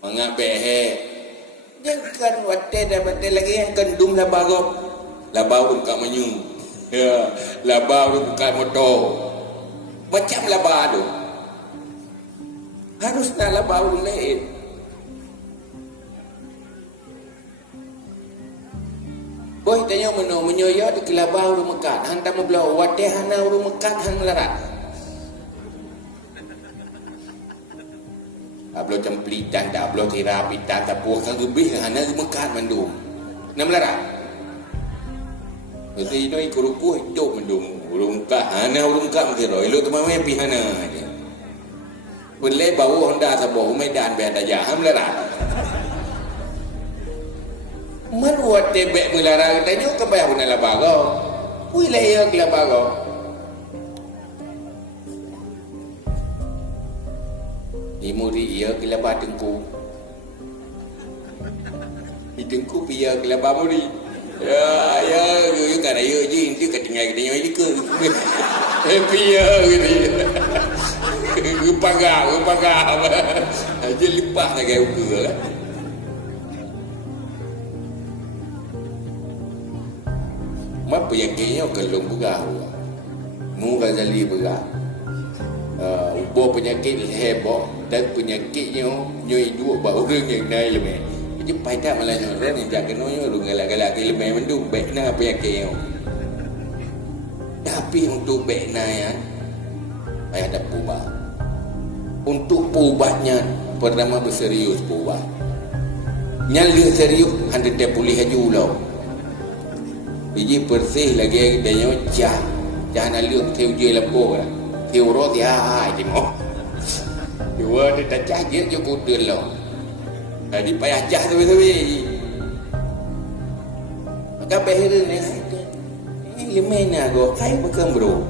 Mga behe. Jangan wate dapat lagi yang kendum labagop. Labau ka manyu. Ya, labau ka moto. Macam labau tu. Harusnya labau lain. Boy tanya meno menyoyo di kelabau rumah mekat. Hang tak belau wate hana rumah mekat hang larat. Ablo cemplitan tak ablo terapitan tak puas kan lebih hana mekat mendung. Nam larat. Mesti noi kuruku hidup mendung. Urungka hana urungka mesti ro. Ilo temame pi hana aja. Boleh bau Honda sabo medan be ada jaham larat. Meruat tebek melarang tanya ke bayar pun labago. Wilayah ke labago. Imuri ia ke labag tengku. Itengku pia ke labag muri. Ya, kan ayo je inti ketinggal kita nyoy ke. Pia gitu. Pagar. Aja lepas lagi ukur lah. Mak penyakitnya kelung berah. Mu Ghazali berah. Ubah penyakit heboh dan penyakitnya nyoi dua orang yang naik lemah. Jadi payah malah orang yang jaga noyo lu galak-galak ke lemah mendung baikna penyakitnya. Tapi untuk baikna ya payah ada ubah. Untuk ubahnya pertama berserius ubah. Nyali serius anda tak boleh aja ulau. Biji bersih lagi dia cah jangan liuk theo je lempo lah theo ro dia je mo dua dia tak cah je kudel lo jadi payah cah tu maka behir ni lemena go kai bukan bro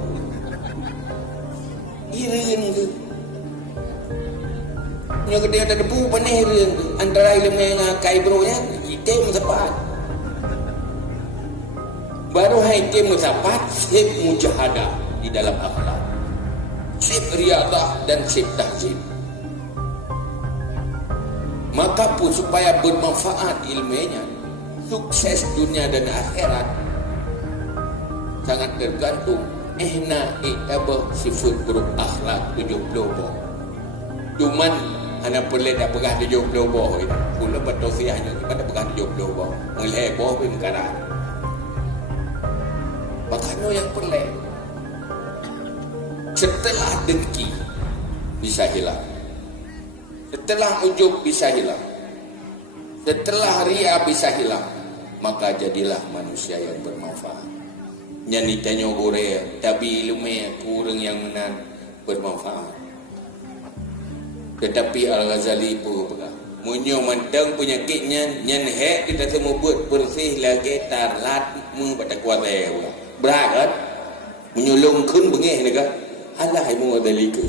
irin tu nya dia ada debu paneh irin antara lemena kai bro nya item sepat. Baru hakim mendapat sip mujahadah di dalam akhlak, sip riadah dan sip tahzib. Maka pun supaya bermanfaat ilmunya, sukses dunia dan akhirat sangat tergantung ihna i'tabah sifat buruk akhlak 70 boh. Cuman hanya perlu dah pegang 70 boh itu. Pula betul siahnya pada pegang 70 boh. Mulai boh pun karat. Makanya yang pelik setelah dengki bisa hilang, setelah ujub bisa hilang, setelah ria bisa hilang, maka jadilah manusia yang bermanfaat. Yang ditanya gore tapi ilmu kurang yang menan bermanfaat. Tetapi Al-Ghazali pun berkata munyo mantang penyakitnya nyan hek kita semua buat bersih lagi tarlat mu pada kuat pula. Berat menyulung kun bengih ni kan alah mu Ghazali ke.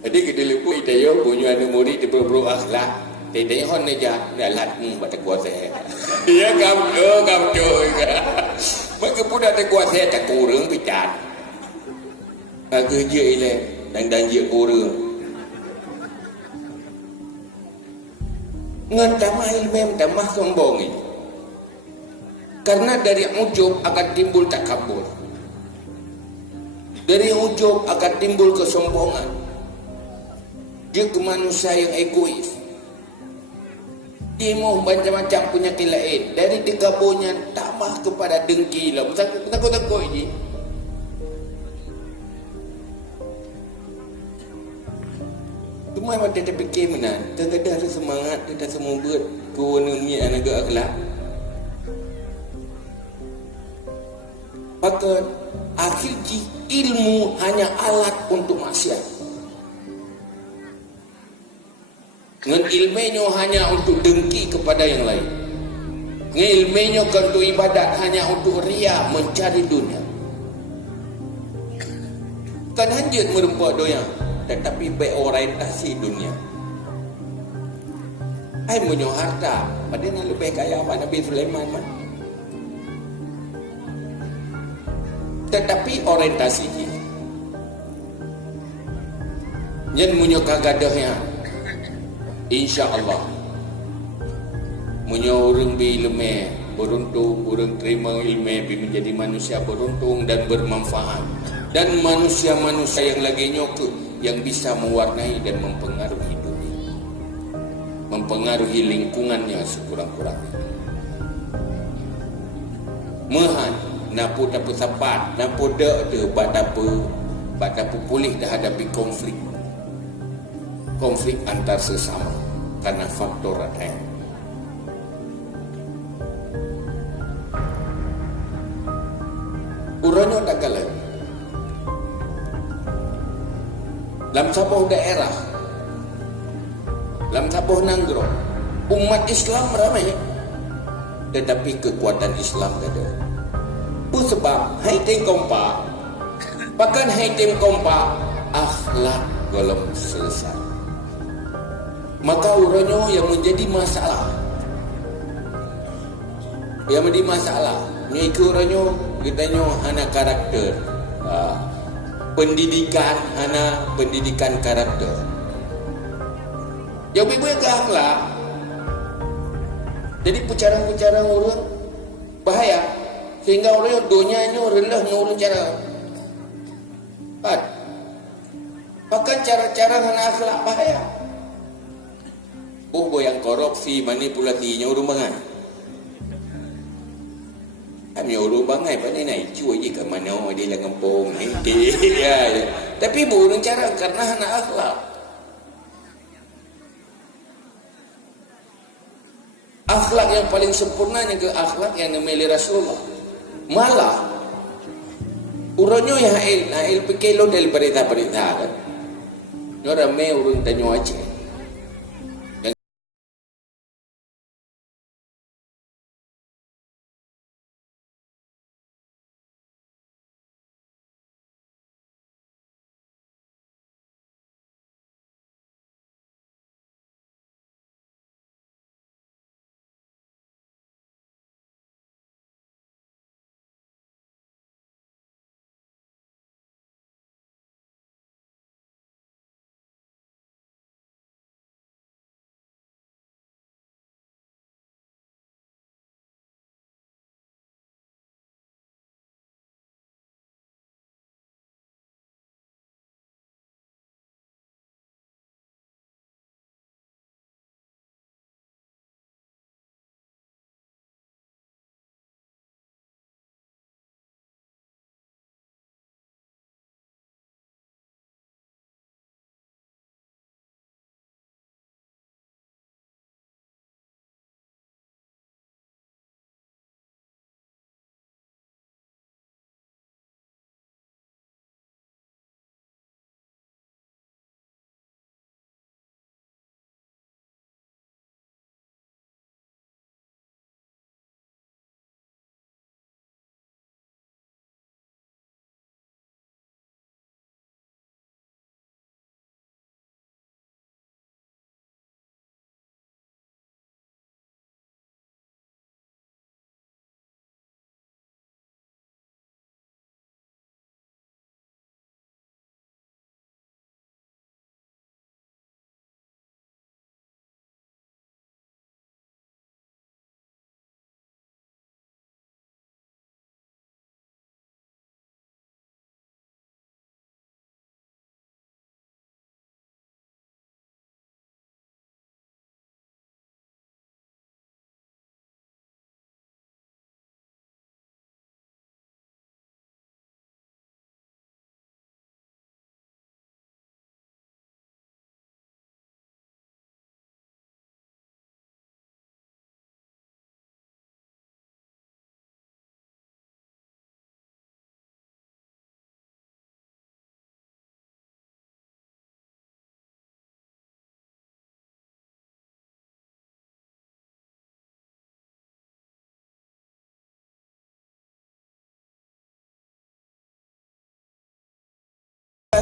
Jadi kita lupa dia punya anu murid di berburu akhlak. Dia hon aja dalat mu pada kuat ya kamu tu. Maka pun ada kuat tak kurang picat. Aku je ile dan je kurang. Ngan tamah ilmu tamah sombong ini. Karena dari ujub akan timbul takabur. Dari ujub akan timbul kesombongan. Dia ke manusia yang egois. Dia mau macam-macam penyakit lain. Dari dekaburnya tambah kepada dengki lah. Takut-takut je. Cuma macam dia fikir mana. Kadang-kadang ada semangat. Dia dah semua buat. Kau ni anak akhlak. Maka akhirnya ilmu hanya alat untuk maksiat. Dengan ilmunya hanya untuk dengki kepada yang lain. Dengan ilmunya untuk ibadat hanya untuk ria mencari dunia. Kan hanjut merempat doya, tetapi berorientasi dunia. Hai punya harta, padahal lebih kaya Pak Nabi Sulaiman mah. Tetapi orientasi Nyen munyo kagadahnya insya-Allah munyo urang bi ilmu beruntung, urang terima ilmu bi menjadi manusia beruntung dan bermanfaat, dan manusia-manusia yang lagi nyoke yang bisa mewarnai dan mempengaruhi dunia, mempengaruhi lingkungannya sekurang-kurangnya. Mehan napu dapat sapat, napu dak de badapu pulih dah hadapi konflik antar sesama karena faktor ada. Urangnya tak kalah. Dalam sebuah daerah, dalam sebuah nanggro, umat Islam ramai, tetapi kekuatan Islam tak ada. Sebab hai tim kompak, bahkan hai tim kompak, akhlak belum selesai. Maka urangnya yang menjadi masalah, mereka urangnya kitanya anak karakter, pendidikan karakter. Yang lebih akhlak. Jadi pucara-pucara orang bahaya sehingga orang dunianya rendah orang cara. Bahkan cara-cara anak akhlak bahaya. Yang korupsi, manipulasinya orang bangai. Kami orang bangai pada naik cuy je ke mana dia lah ngempung. Ya. Tapi orang cara karena anak akhlak. Akhlak yang paling sempurnanya ke akhlak yang dimiliki Rasulullah. Malah urangnya yang hail pikir dari perintah-perintah kan. Orang ramai urang tanya aja.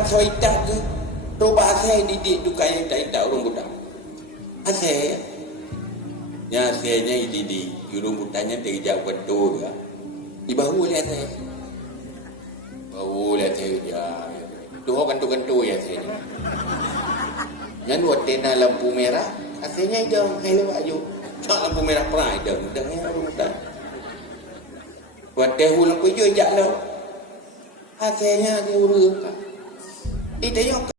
Soitak ke roba asai didik tu kaya tak orang budak asai nya asainya didik orang budaknya terjak betul ke di bahu lihat saya bahu lihat saya ya tu kan tu ya asainya Yang dua tena lampu merah, akhirnya idang hai lewat aju. Tak lampu merah perang idang yang rutan. Buat tahu lampu hijau jak lo. Akhirnya dia urus. Itu yang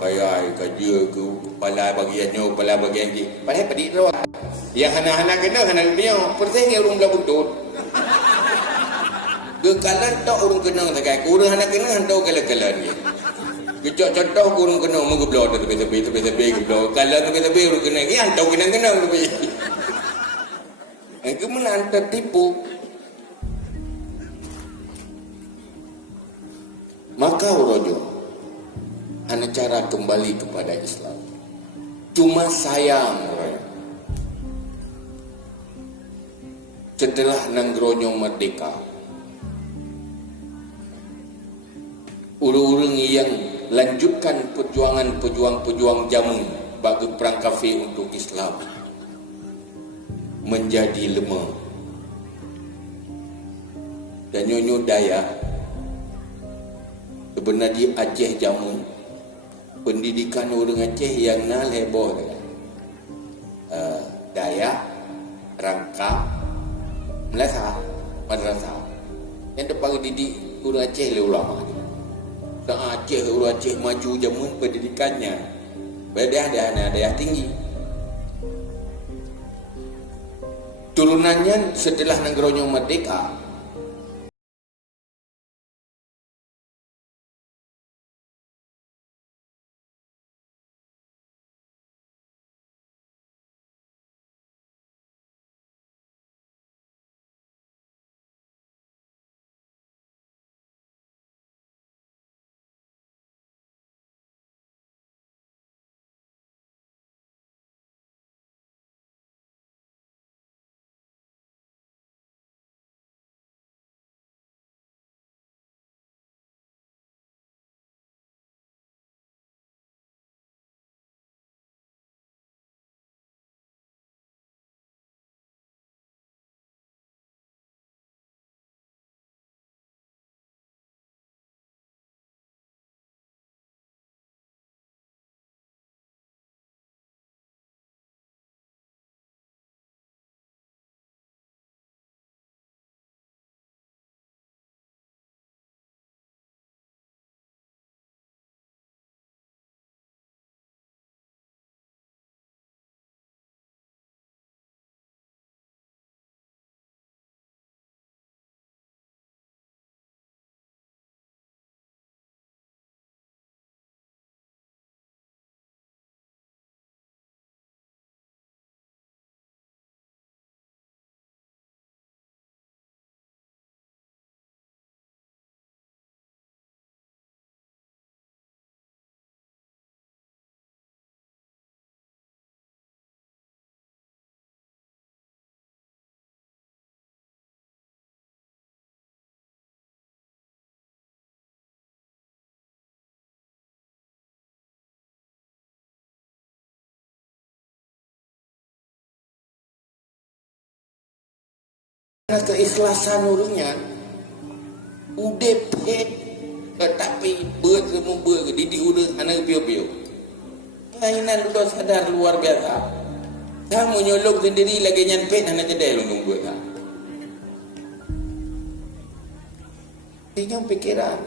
kaya kerja ke kepala bagiannya kepala bagian ni padahal pedik tu yang hana-hana kena hana dunia persen yang urung belah betul kekalan tak urung kena tegai urung hana kena hantau kalan-kalan ni kecok contoh urung kena mengeblah tepi-tepi geblah kalan tepi-tepi urung kena ni hantau kena tepi itu mana tertipu maka urojo hanya cara kembali kepada Islam. Cuma sayang, setelah Nanggroño merdeka, orang-orang yang lanjutkan perjuangan pejuang-pejuang jamu bagi perang kafir untuk Islam menjadi lemah. Dan Nyonya Dayak sebenarnya Aceh jamu pendidikan orang Aceh yang nak heboh Dayak, Rangkap, Melasa, Madrasah yang dapat didik orang Aceh oleh ulama ni. Aceh, orang Aceh maju zaman pendidikannya ada tinggi. Turunannya setelah Nanggroño merdeka keikhlasan urunya udah pet tetapi ber semua ber didik urus anak piu-piu kainan udah sadar luar biasa kamu nyolok sendiri lagi nyanpet anak jedai lu nunggu tak tinggal pikiran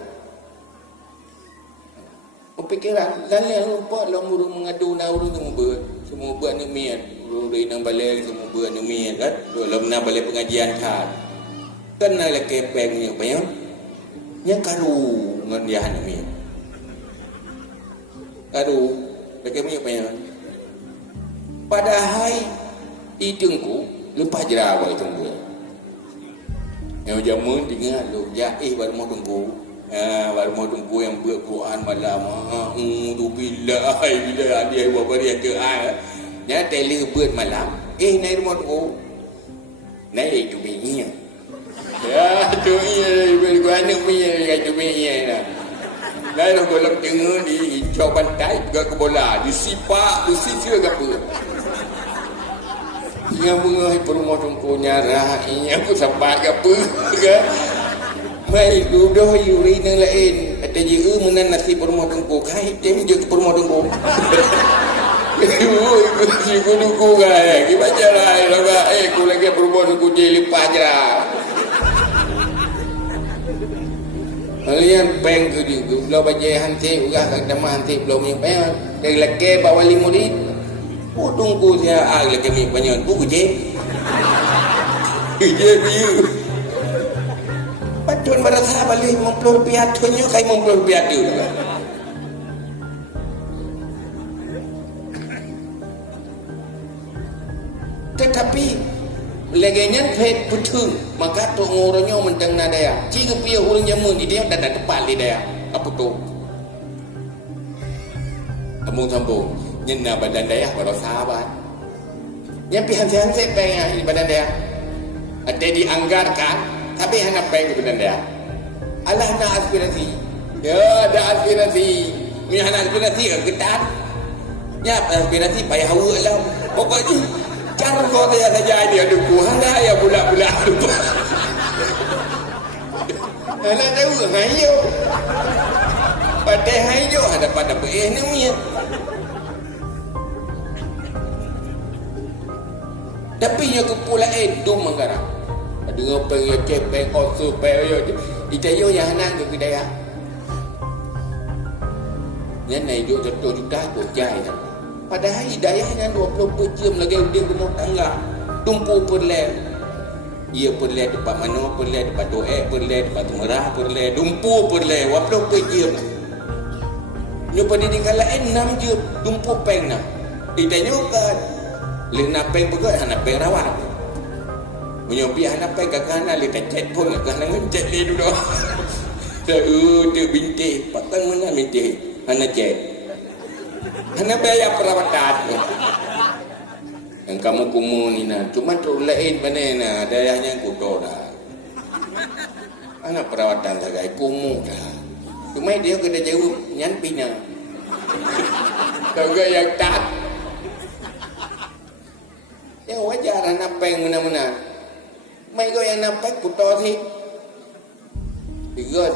lalu lupa lah murung mengadu na urus semua ber ni miat urus nang balik semua ber ni miat kan dalam nak balik pengajian kan kena lah kepeng ni apa yang nya karu ngan dia hana mi karu lagi mi apa yang padahal idengku lepas jerawa itu gue yang jamun dengar lu jaih baru mau tunggu baru mau tunggu yang buat Quran malam tu bila dia buat dia ke nya tele buat malam naik mau tunggu naik tu mi ya tu iya berguna punya tu punya lah lalu kalau tengah di hijau pantai juga ke bola disipak disisir ke apa yang mengahi perumah tungkunya rahainya aku sampai ke apa kan mai dudoh yuri nang lain ada jiu menan nasi perumah tungku kai tem je ke perumah tungku si kudu gaya gimana lah aku lagi perumah tungku je lipat je lah kalian peng ke juga belum baca hantik urah kat nama hantik belum yang peng dari lelaki bawa limuri tunggu saya lelaki mi banyak buku je je biu patun berasa balik mempeluh piatunya kai mempeluh piatu tetapi legenya pet putung maka tu ngorongnya mentang nada ya jika punya orang jamun di dia dan depan di dia apa tu sambung nyena badan daya baru sahabat yang pihak-pihak pengen di badan daya ada dianggarkan tapi hanya pengen di badan daya Allah nak aspirasi ya ada aspirasi ni hanya aspirasi ketat ya aspirasi payah hawa lah pokoknya cara kau saya saja dia duku hangga ya bulat-bulat duku anak tahu hayo pada hayo ada pada ni miat tapi yang kepulauan dum mangara ada apa yang cepeng osu peyo itayo yang hanang ke kedaya yang naik 2 juta tu jai padahal hidayahnya 24 jam lagi dia rumah tangga tumpu perle ia perle depan mana perle depan doa perle depan merah perle tumpu perle 24 jam nyoba di lain 6 jam tumpu peng nah ditanya kan lena peng begat anak peng rawat menyobi anak peng kakana le chat pun kakana ngechat le dulu tu binti patang mana binti anak chat hanya biaya perawatan yang kamu kumu ni nah cuma tu lain mana nah dayanya kudo dah anak perawatan sagai kumu dah cuma dia kena jauh nyanpina kau yang tak yang wajar anak peng mana-mana mai kau yang nampak kudo sih tiga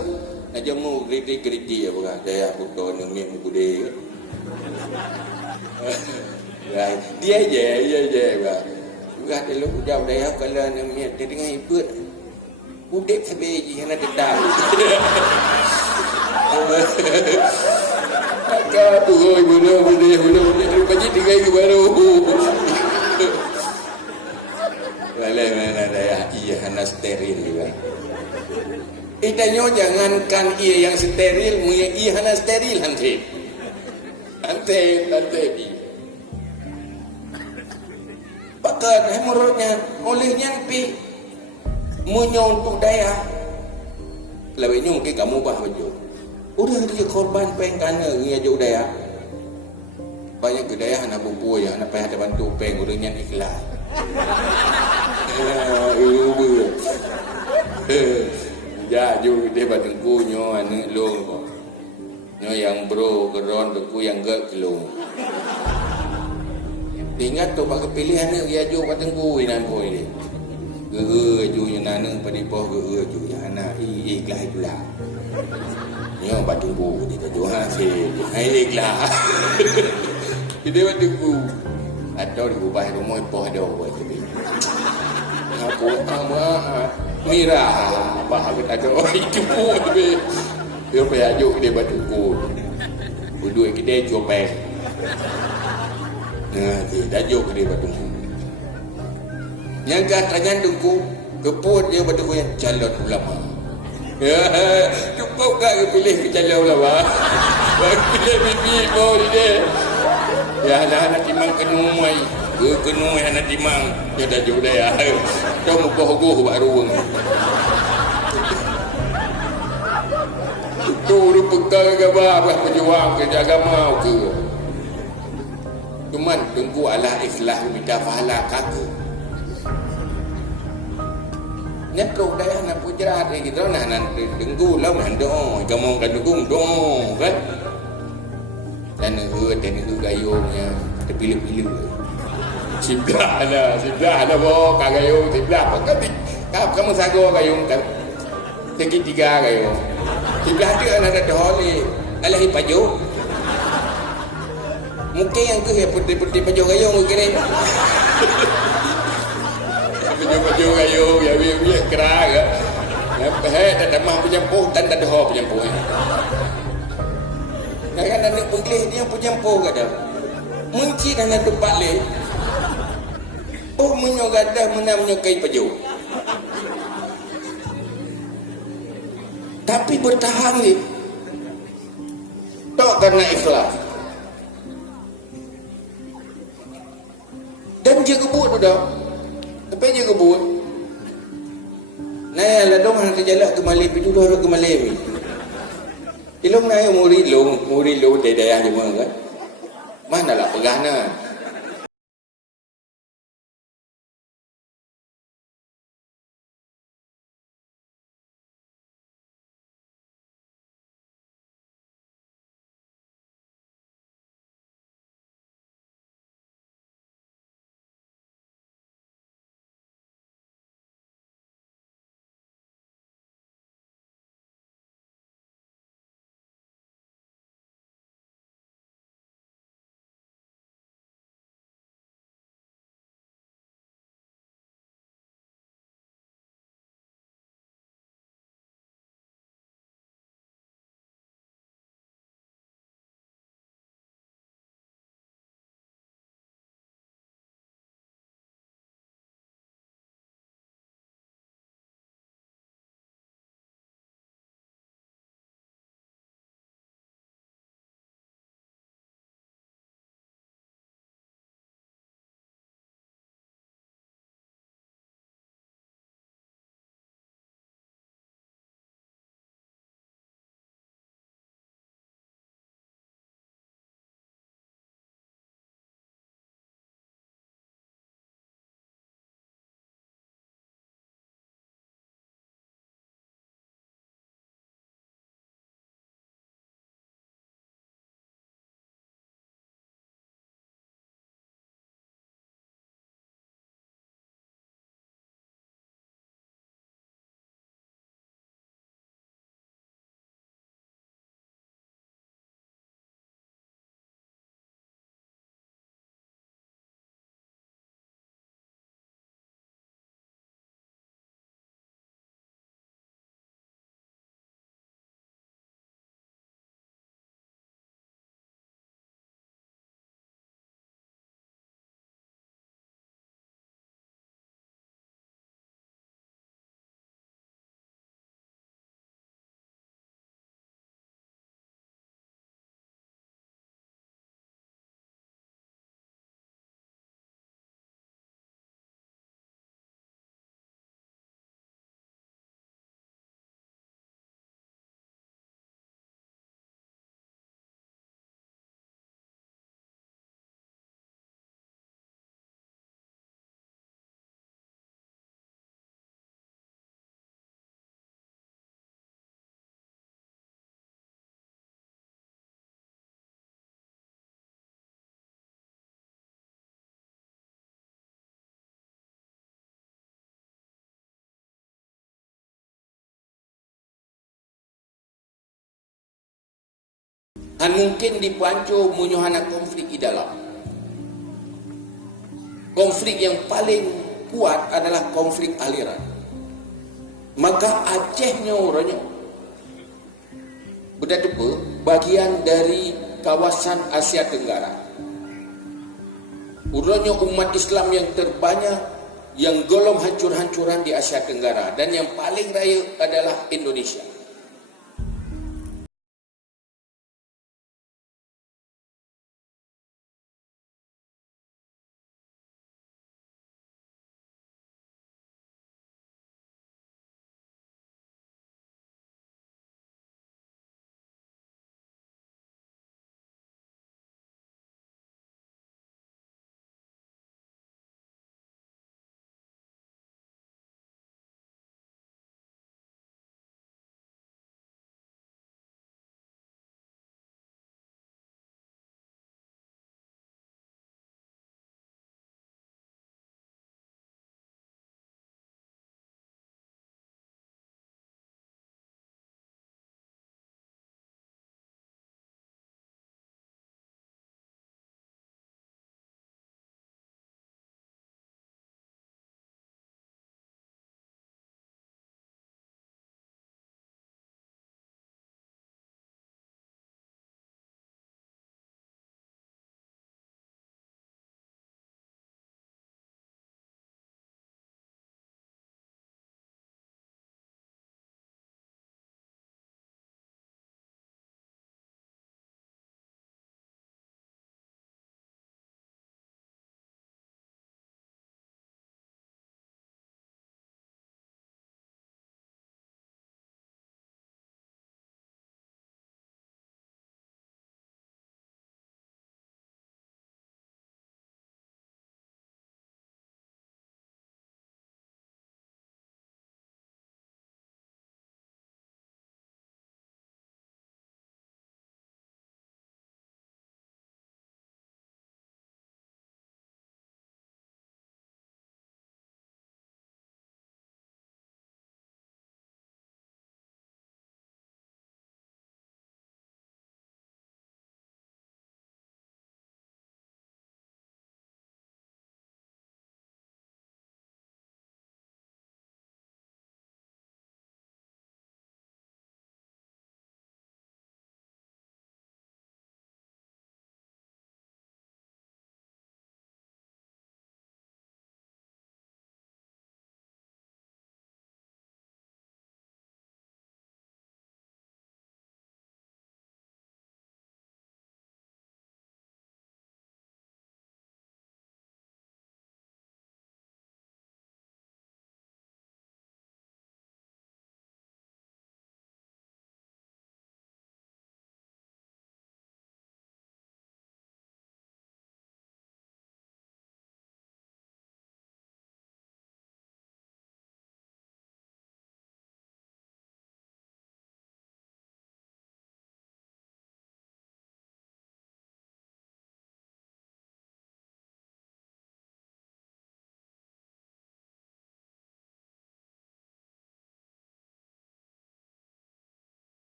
aja mu geriti apa kan daya kudo ni mukude dia je bah udah lu jauh dah kalau namanya dia dengan ibut budek sebeji hana dedam agak turun bunuh bagi tiga ke baru boleh mana daya iya hana steril juga itanyo jangankan ia yang steril ia hana steril hanti pakat menurutnya olehnya pi munyo untuk daya lebihnya mungkin kamu bah baju udah dia korban peng kana dia jauh daya banyak kedaya anak bubu ya anak payah ada bantu peng urangnya ikhlas ya jauh dia batengku nyo anak lo nyo yang bro geron deku yang gak kilo ingat tu bagi pilihan ni dia jauh patengku inan boy ni ju yang nana pada boh ju yang anak ikhlas itulah. Nyo bat tunggu dia tu ikhlas. Kita bat tunggu. Ada di ubah rumah boh ada buat tu. Aku Mira apa ada itu pun dia ajuk dia bat tunggu. Duduk kita copet. Nah, dia ajuk dia bat tunggu. Yang katanya tunggu keput dia betul yang calon ulama. Ya, cukup tak pilih ke calon ulama. Pilih bibi mau dia. Ya, anak timang kenumai. Kenumai anak timang. Ya dah jauh dah ya. Kau muka hogoh baru. Tu pegang gambar pejuang kerja agama ke. Cuman tunggu Allah ikhlas minta pahala kakak. Nyatro dah nak puja ada gitu nak tunggu lah nak doa kamu kan dukung doa kan dan gayungnya terpilih-pilih sebelah lah boh kagayung sebelah apa kan kamu sago gayung kan tiga gayung sebelah dia ada doa alahi paju mungkin yang ke putih-putih paju gayung mungkin ni paju gayung ya biar kerah ke tak ada mah penyampuh dan tak ada ho penyampuh kan ada penglih dia penyampuh ke dah menci dan ada balik menyogada menyukai paju tapi bertahan ni tak karena ikhlas dan dia kebut tu dah tapi dia kebut naya lah dong nak jalan ke Malay pitu dah ke Malay ilong naya muri lo daya cuma kan mana lah pegana mungkin dipancu munyuhana konflik di dalam. Konflik yang paling kuat adalah konflik aliran. Maka Acehnya orangnya berdua bagian dari kawasan Asia Tenggara. Urangnya umat Islam yang terbanyak, yang golong hancur-hancuran di Asia Tenggara, dan yang paling raya adalah Indonesia.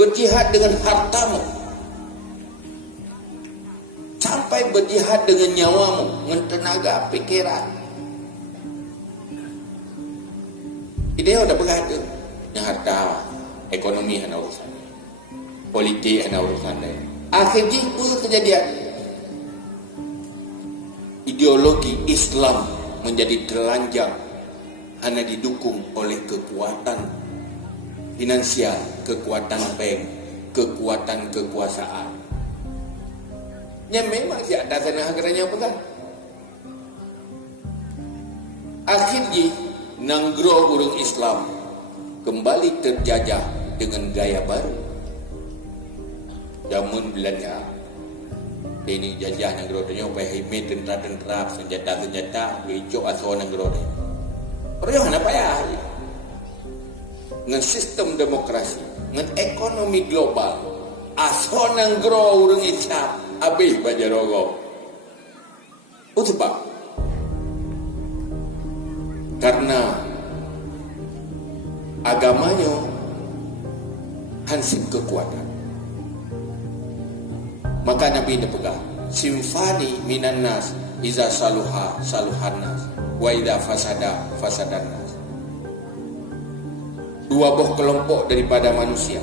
Berjihad dengan hartamu, sampai berjihad dengan nyawamu, dengan tenaga, pikiran. Dia udah berada yang harta, ekonomi hanya urusan, politik hanya urusan dia. Akhir jumpa kejadian ideologi Islam menjadi telanjang hanya didukung oleh kekuatan finansial, kekuatan bank, kekuatan kekuasaan. Yang memang di atas sana harganya apa kan? Akhirnya nanggro urang Islam kembali terjajah dengan gaya baru. Zaman Belanda, ini jajah nanggro tanya upaya himit tentera-tentera senjata-senjata hijau asal nanggro ni. Orang apa ya? Dengan sistem demokrasi, dengan ekonomi global, asal nanggro urang Islam habis bajarogo. Sebab karena agamanya hansip kekuatan. Maka Nabi dia pegang simfani minan nas iza saluha saluhan nas wa idza fasada fasadan nas. Dua buah kelompok daripada manusia,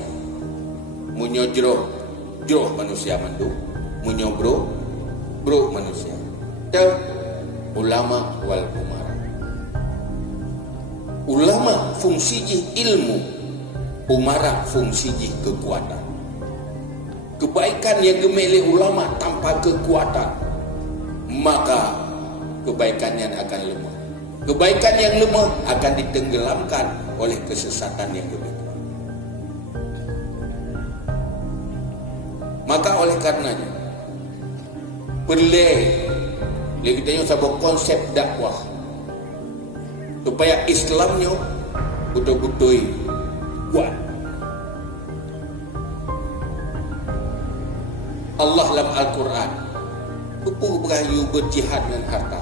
munyo jroh manusia mandu, munyo bro manusia. Ulama wal umara. Ulama fungsi ilmu, umara fungsi kekuatan. Kebaikan yang gemeli ulama tanpa kekuatan, maka kebaikannya akan lemah. Kebaikan yang lemah akan ditenggelamkan oleh kesesatan yang lebih kuat. Maka oleh karenanya perlu kita yang sebuah konsep dakwah supaya Islamnya betul-betul kuat. Allah dalam Al-Quran berayu berjihad dengan harta.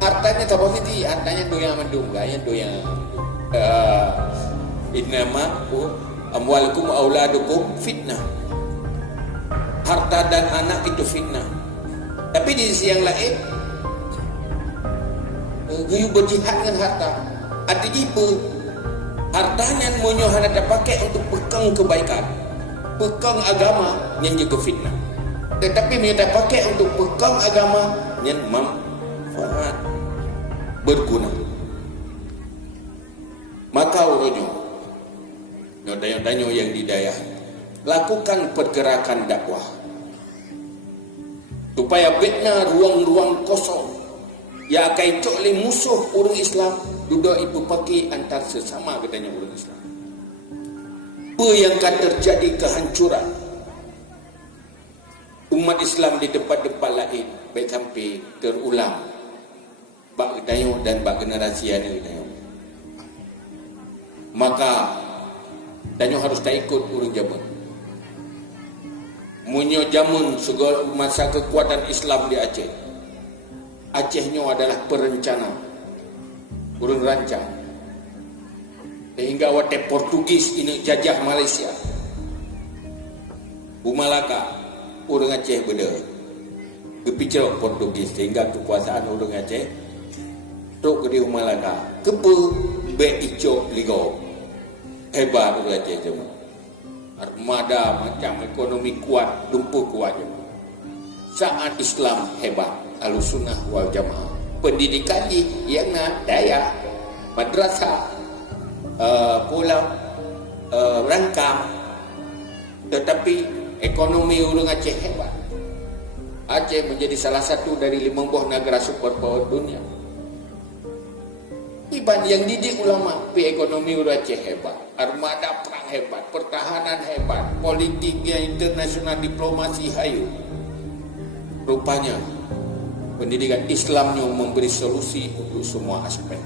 Hartanya tak positif, hartanya doyang mendungga, yang doyang innama amwalukum auladukum fitnah. Harta dan anak itu fitnah. Tapi di sisi yang lain, gayu berjihad dengan harta. Artinya apa? Hartanya munyo hendak pakai untuk pegang kebaikan, pegang agama yang juga fitnah. Tetapi mereka pakai untuk pegang agama yang manfaat, berguna. Maka uronyo danyo yang di daya lakukan pergerakan dakwah supaya betna ruang-ruang kosong yang akan cok oleh musuh orang Islam duduk ibu pakai antar sesama katanya orang Islam. Apa yang akan terjadi kehancuran umat Islam di tempat-tempat lain baik sampai terulang bak dayo dan bak generasi yang dayo. Maka dayo harus tak ikut urang zaman. Munyo zaman segala masa kekuatan Islam di Aceh. Acehnya adalah perencana, urang rancang. Sehingga waktu Portugis ini jajah Malaysia, Malaka, orang Aceh beda. Berbicara Portugis sehingga kekuasaan orang Aceh tok ke di Malaka. Kepu be ico ligo. Hebat orang Aceh cuma. Armada macam ekonomi kuat, lumpur kuat. Saat Islam hebat, Ahlussunnah wal Jamaah. Pendidikan yang daya, madrasah, pulau, rangkam. Tetapi ekonomi orang Aceh hebat. Aceh menjadi salah satu dari 5 buah negara superpower dunia. Iban yang didik ulama, ekonomi orang Aceh hebat, armada perang hebat, pertahanan hebat, politiknya internasional, diplomasi hayu. Rupanya pendidikan Islamnya memberi solusi untuk semua aspek.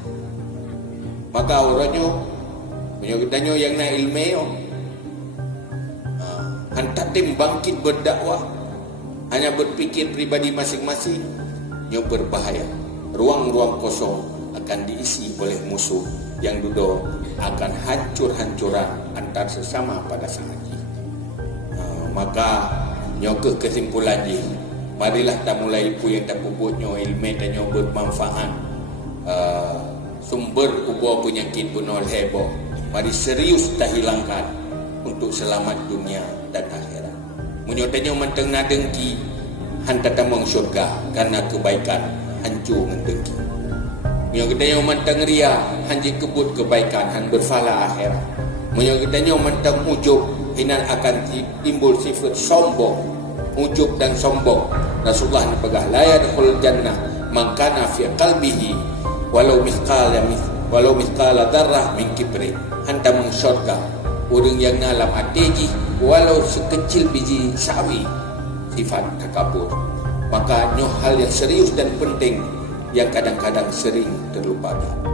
Maka orangnya menyebutnya yang na ilmiah, hantar tim bangkit berdakwah, hanya berpikir pribadi masing-masing, yang berbahaya. Ruang-ruang kosong akan diisi oleh musuh yang duduk akan hancur-hancuran antar sesama pada saat ini. Maka nyoke kesimpulan ini, marilah kita mulai yang tak puputnya ilmu dan yang bermanfaat. Sumber ubah penyakit bunol heboh, mari serius kita hilangkan untuk selamat dunia dan akhirat. Menyotanya menteng dengki hantar tamang syurga karena kebaikan hancur mendengki. Yang kita yang mentang ria hanji kebut kebaikan han berfala akhirat. Yang kita yang mentang ujub hinan akan timbul sifat sombong, ujub dan sombong. Rasulullah pegang la yadkhul jannah man kana fi qalbihi walau mithqala dzarrah min kibri. Hanta meng syurga orang yang dalam hati walau sekecil biji sawi sifat takabur. Maka nyoh hal yang serius dan penting yang kadang-kadang sering terlupakan.